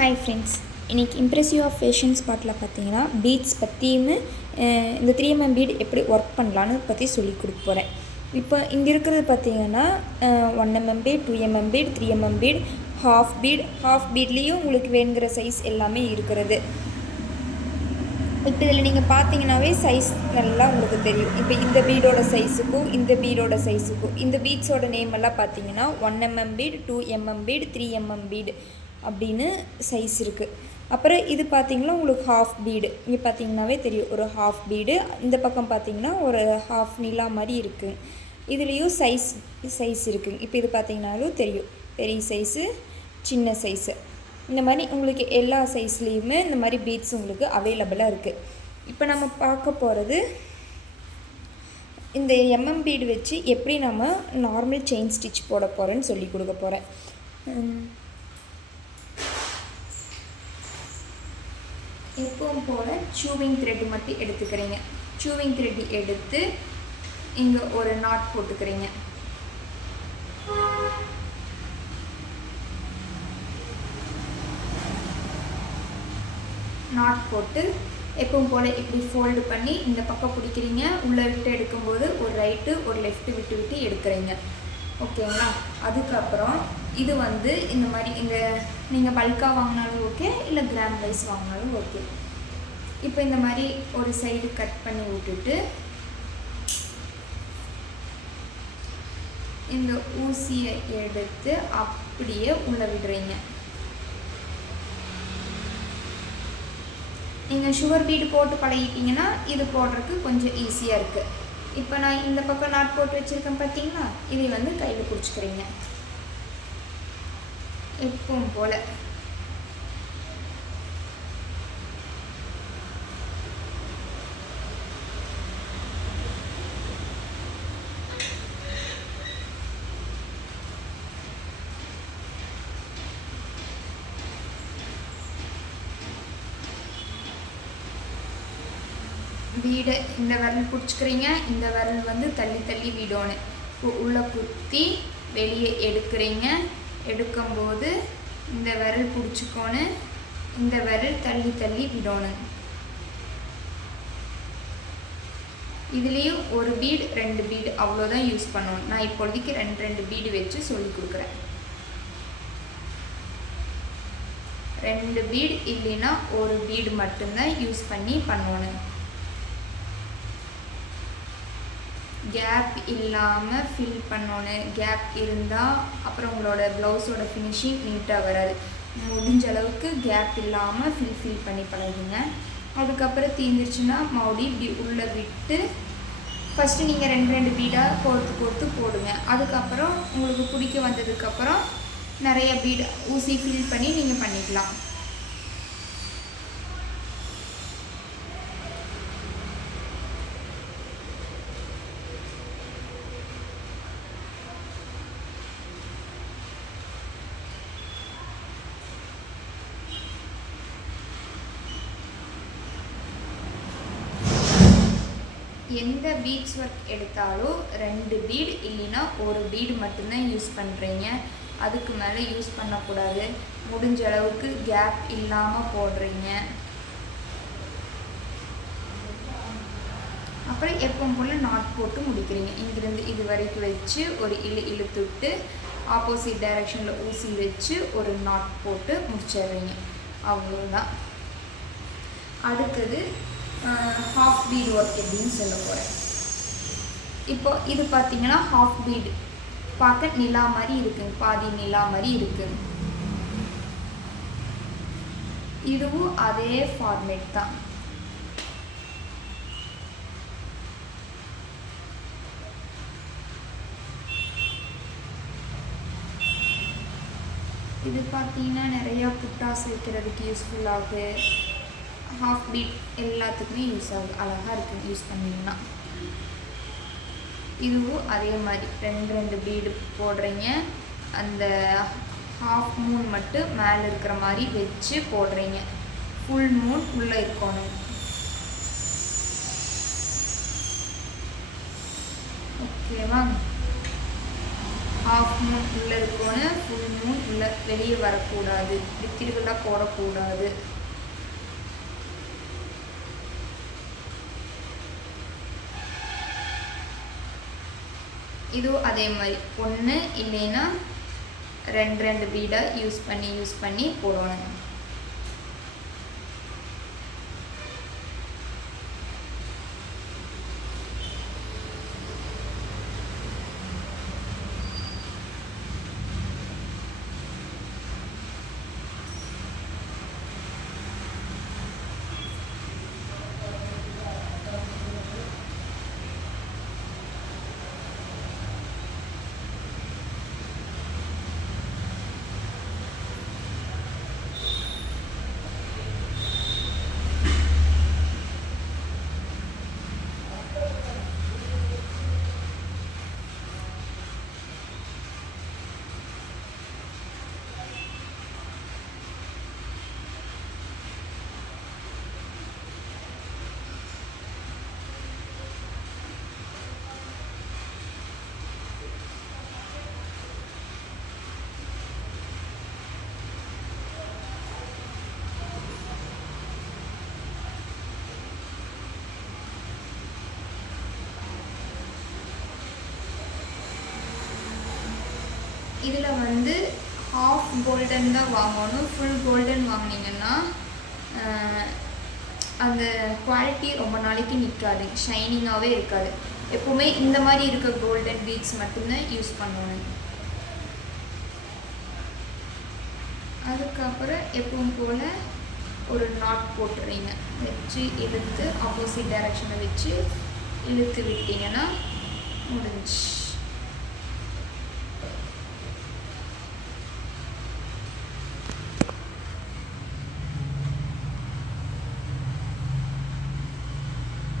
Hi friends, இன்றைக்கி impressive of fashion ஸ்பாட்டில் பார்த்தீங்கன்னா பீட்ஸ் பற்றியுமே இந்த 3mm பீட் எப்படி ஒர்க் பண்ணலான்னு பற்றி சொல்லி கொடுக்க போகிறேன். இப்போ இங்கே இருக்கிறது பார்த்தீங்கன்னா 1mm bead, 2mm bead, 3mm bead, half பீட்லேயும் உங்களுக்கு வேணுங்கிற சைஸ் எல்லாமே இருக்கிறது. இப்போ இதில் நீங்கள் பார்த்தீங்கன்னாவே சைஸ் நல்லா உங்களுக்கு தெரியும். இப்போ இந்த பீடோட சைஸுக்கும் இந்த பீடோட சைஸுக்கும் இந்த பீட்ஸோட நேம் எல்லாம் பார்த்தீங்கன்னா 1mm bead, 2mm bead, 3mm bead அப்படின்னு சைஸ் இருக்குது. அப்புறம் இது பார்த்திங்கன்னா உங்களுக்கு ஹாஃப் பீடு, இங்கே பார்த்தீங்கன்னாவே தெரியும் ஒரு ஹாஃப் பீடு. இந்த பக்கம் பார்த்திங்கன்னா ஒரு ஹாஃப் நிலா மாதிரி இருக்குது. இதுலேயும் சைஸ் இருக்குங்க. இப்போ இது பார்த்திங்கனாலும் தெரியும், பெரிய சைஸு, சின்ன சைஸு, இந்த மாதிரி உங்களுக்கு எல்லா சைஸ்லேயுமே இந்த மாதிரி பீட்ஸ் உங்களுக்கு அவைலபிளாக இருக்குது. இப்போ நம்ம பார்க்க போகிறது இந்த எம்எம் பீடு வச்சு எப்படி நம்ம நார்மல் செயின் ஸ்டிச் போட போகிறேன்னு சொல்லி கொடுக்க போகிறேன். எப்பவும் போல் சூவிங் த்ரெட்டு மட்டும் எடுத்துக்கிறீங்க. சூவிங் த்ரெட்டு எடுத்து இங்கே ஒரு நாட் போட்டுக்கிறீங்க. நாட் போட்டு எப்பவும் போல் இப்படி ஃபோல்டு பண்ணி இந்த பக்கம் பிடிக்கிறீங்க. உள்ளே விட்டு எடுக்கும்போது ஒரு ரைட்டு ஒரு லெஃப்ட்டு விட்டு விட்டு எடுக்கிறீங்க. ஓகேங்களா? அதுக்கப்புறம் இது இந்த மாதிரி இந்த நீங்கள் பல்காக வாங்கினாலும் ஓகே, இல்லை கிராம் வைஸ் வாங்கினாலும் ஓகே. இப்போ இந்த மாதிரி ஒரு சைடு கட் பண்ணி விட்டுட்டு இந்த ஊசியை எடுத்து அப்படியே உள்ளே விடுறீங்க. நீங்கள் சுகர் பீடு போட்டு பழகிட்டீங்கன்னா இது போடுறதுக்கு கொஞ்சம் ஈஸியாக இருக்குது. இப்போ நான் இந்த பக்கம் நாட் போட்டு வச்சுருக்கேன் பார்த்தீங்களா, இதை கையில் பிடிச்சிக்கிறீங்க. எப்பவும் போல் வீடு இந்த விரல் பிடிச்சிக்கிறீங்க. இந்த விரல் தள்ளி தள்ளி விடணும். உள்ளே குத்தி வெளியே எடுக்கிறீங்க. எடுக்கும்போது இந்த விரல் பிடிச்சிக்கோணும், இந்த விரல் தள்ளி தள்ளி விடணும். இதுலேயும் ஒரு பீடு 2 பீடு அவ்வளோதான் யூஸ் பண்ணணும். நான் இப்போதைக்கு 2 பீடு வச்சு சொல்லி கொடுக்குறேன். 2 பீடு இல்லைன்னா ஒரு பீடு மட்டும்தான் யூஸ் பண்ணி பண்ணணும். கேப் இல்லாமல் ஃபில் பண்ணணும். கேப் இருந்தால் அப்புறம் உங்களோட ப்ளவுஸோட ஃபினிஷிங் நீட்டாக வராது. முடிஞ்ச அளவுக்கு கேப் இல்லாமல் ஃபில் பண்ணி பழகுங்க. அதுக்கப்புறம் தீர்ந்துருச்சுன்னா மறுபடியும் இப்படி உள்ளே விட்டு ஃபஸ்ட்டு நீங்கள் 2 பீடாக கோர்த்து போடுங்க. அதுக்கப்புறம் உங்களுக்கு பிடிக்க வந்ததுக்கப்புறம் நிறைய பீடு ஊசி ஃபில் பண்ணி நீங்கள் பண்ணிக்கலாம். எந்த பீட்ஸ் ஒர்க் எடுத்தாலும் 2 பீடு இல்லைன்னா ஒரு பீடு மட்டும்தான் யூஸ் பண்ணுறீங்க. அதுக்கு மேலே யூஸ் பண்ணக்கூடாது. முடிஞ்ச அளவுக்கு கேப் இல்லாமல் போடுறீங்க. அப்புறம் எப்பவும் போல் நாட் போட்டு முடிக்கிறீங்க. இங்கிருந்து இது வரைக்கும் வச்சு ஒரு இழுத்துட்டு ஆப்போசிட் டைரெக்ஷனில் ஊசி வச்சு ஒரு நாட் போட்டு முடிச்சிடுறீங்க. அவ்வளோதான். அடுத்தது ஹாஃப் பீட் ஒர்க் எப்படின்னு சொல்ல போகிறேன். இப்போ இது பார்த்தீங்கன்னா ஹாஃப் பீடு பார்க்க நிலா மாதிரி இருக்குங்க, பாதி நிலா மாதிரி இருக்குங்க. இதுவும் அதே ஃபார்மேட் தான். இது பார்த்தீங்கன்னா நிறையா புட்டாஸ் வைக்கிறதுக்கு யூஸ்ஃபுல்லாகுது. ஹாஃப் பீட் எல்லாத்துக்குமே யூஸ் ஆகுது. அழகாக இருக்குது யூஸ் பண்ணிங்கன்னா. இதுவும் அதே மாதிரி 2 பீடு போடுறீங்க. அந்த ஹாஃப் மூன் மட்டும் மேலே இருக்கிற மாதிரி வச்சு போடுறீங்க. ஃபுல் மூன் உள்ளே இருக்கணும். ஓகேவா? ஹாஃப் மூன் உள்ளே இருக்கணும், ஃபுல் மூன் உள்ளே வெளியே வரக்கூடாது, இப்படி திருவிழா போடக்கூடாது. இதுவும் அதே மாதிரி ஒன்று இல்லைன்னா ரெண்டு பீடை யூஸ் பண்ணி போடணும். இதில் வந்து ஹாஃப் கோல்டன் தான் வாங்கணும். ஃபுல் கோல்டன் வாங்கினீங்கன்னா அந்த குவாலிட்டி ரொம்ப நாளைக்கு நிற்காது, ஷைனிங்காகவே இருக்காது. எப்போவுமே இந்த மாதிரி இருக்க கோல்டன் பீட்ஸ் மட்டும்தான் யூஸ் பண்ணணும். அதுக்கப்புறம் எப்பவும் போல் ஒரு நாட் போட்டுறீங்க, வச்சு இழுத்து ஆப்போசிட் டைரக்ஷனை வச்சு இழுத்து விட்டீங்கன்னா முடிஞ்சு.